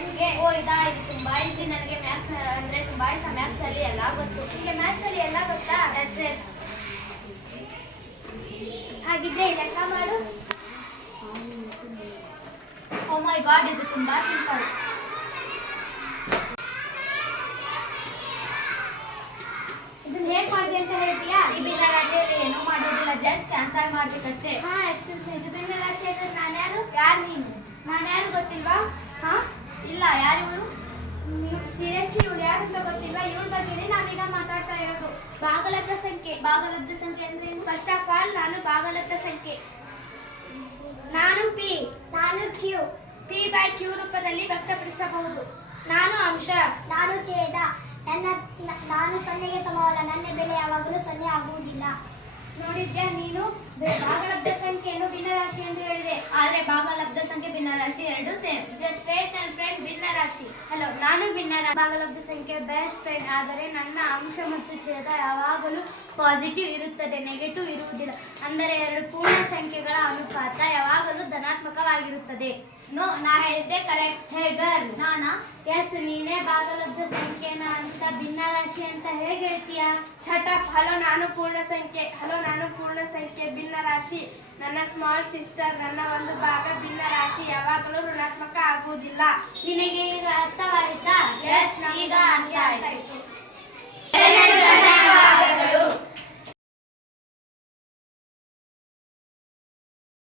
ನಿಮಗೆ? ಓ ಇದಾ, ಇದು ತುಂಬಾ ಈಸಿ. ನನಗೆ ಮ್ಯಾಥ್ಸ್ ಅಂದ್ರೆ ತುಂಬಾ ಇಷ್ಟ. ಮ್ಯಾಥ್ಸ್ ಅಲ್ಲಿ ಎಲ್ಲ ಗೊತ್ತು. ನಿಮಗೆ ಮ್ಯಾಥ್ಸ್ ಅಲ್ಲಿ ಎಲ್ಲ ಗೊತ್ತಾ? Yes yes. ಹಾಗಿದ್ರೆ ಈ ಲೆಕ್ಕ ಮಾಡು. ಓ ಮೈ ಗಾಡ್, ಇದು ತುಂಬಾ ಸಿಂಪಲ್. ಇದನ್ನ ಹೇಗೆ ಮಾಡಿದೆ ಅಂತ ಹೇಳ್ತೀಯಾ? ಈ ಭಿನ್ನರಾಶಿಯಲ್ಲಿ ಏನೂ ಮಾಡೋದಿಲ್ಲ, ಜಸ್ಟ್ ಕ್ಯಾನ್ಸಲ್ ಮಾಡ್ಬೇಕಷ್ಟೇ. ಹಾ, ಎಕ್ಸ್ಕ್ಯೂಸ್ ಮೀ, ಇದು ಭಿನ್ನರಾಶಿ ಅಂದ್ರೆ ನಾನು ಯಾರು? ಯಾರು ನೀನು? ನಾನು ಯಾರು ಗೊತ್ತಿಲ್ವಾ? ಹಾ, ಇಲ್ಲ, ಯಾರು ಇವಳು? ಸೀರಿಯಸ್ಲಿ ಇವಳು ಯಾರು ಅಂತ ಗೊತ್ತಿಲ್ವಾ? ಇವಳ ಬಗ್ಗೆನೇ ನಾವೀಗ ಮಾತಾಡ್ತಾ ಇರೋದು. ಭಾಗಲಬ್ಧ ಸಂಖ್ಯೆ. ಭಾಗಲಬ್ಧ ಸಂಖ್ಯೆ ಅಂದ್ರೆ ಏನು? ಫಸ್ಟ್ ಆಫ್ ಆಲ್ ನಾನು ಭಾಗಲಬ್ಧ ಸಂಖ್ಯೆ. ನಾನು ಪಿ, ನಾನು ಕ್ಯೂ, ಪಿ ಬೈ ಕ್ಯೂ ರೂಪದಲ್ಲಿ ವ್ಯಕ್ತಪಡಿಸಬಹುದು. ನಾನು ಅಂಶ. ನಾನು ಛೇದ. ನಾನು ಸೊನ್ನೆಗೆ ಸಮವಲ್ಲ. ನನ್ನ ಬೆಲೆ ಯಾವಾಗಲೂ ಸೊನ್ನೆ ಆಗುವುದಿಲ್ಲ. ನೋಡಿದ್ಯಾ ನೀನು? ಭಾಗಲಬ್ಧ ಸಂಖ್ಯೆಯನ್ನು ಭಿನ್ನರಾಶಿ ಎಂದು ಹೇಳಿದೆ. ಆದ್ರೆ ಭಾಗಲಬ್ಧ ಸಂಖ್ಯೆ ಭಿನ್ನರಾಶಿ ಎರಡು ಸೇಮ್. ಜಸ್ಟ್ ವೇಟ್, ನನ್ನ ಫ್ರೆಂಡ್ ಭಿನ್ನರಾಶಿ. ಹಲೋ, ನಾನು ಭಿನ್ನರಾಶಿ. ಭಾಗಲಬ್ಧ ಸಂಖ್ಯೆ ಬೆಸ್ಟ್ ಫ್ರೆಂಡ್. ಆದರೆ ನನ್ನ ಅಂಶ ಮತ್ತು ಛೇದ ಯಾವಾಗಲೂ ಪಾಸಿಟಿವ್ ಇರುತ್ತದೆ, ನೆಗೆಟಿವ್ ಇರುವುದಿಲ್ಲ. ಅಂದರೆ ಎರಡು ಪೂರ್ಣ ಸಂಖ್ಯೆಗಳ ಅನುಪಾತ ಯಾವಾಗಲೂ ಧನಾತ್ಮಕವಾಗಿರುತ್ತದೆ. ನೋ, ನಾ ಹೇಳಿದ್ದೆ ಕರೆಕ್ಟ್. ಹೇಗರ್? ನಾನಾ? ಎಸ್, ನೀನೇ ಭಾಗಲಬ್ಧ ಸಂಖ್ಯೆನ ಅಂತ ಭಿನ್ನರಾಶಿ ಅಂತ ಹೇಗೆ ಹೇಳ್ತೀಯಾ? ಶಟಪ್. ಹಲೋ, ನಾನು ಪೂರ್ಣ ಸಂಖ್ಯೆ. ಹಲೋ, ನಾನು ಪೂರ್ಣ ಸಂಖ್ಯೆ ಭಿನ್ನರಾಶಿ. ನನ್ನ ಸ್ಮಾಲ್ ಸಿಸ್ಟರ್, ನನ್ನ ಒಂದು ಭಾಗ ಭಿನ್ನರಾಶಿ ಯಾವಾಗಲೂ ಋಣಾತ್ಮಕ ಆಗುವುದಿಲ್ಲ. ನಿನಗೆ ಈಗ ಅರ್ಥವಾಯಿತಾ? ಎಸ್, ಈಗ ಅರ್ಥ ಆಯ್ತು. ಧನ್ಯವಾದಗಳು.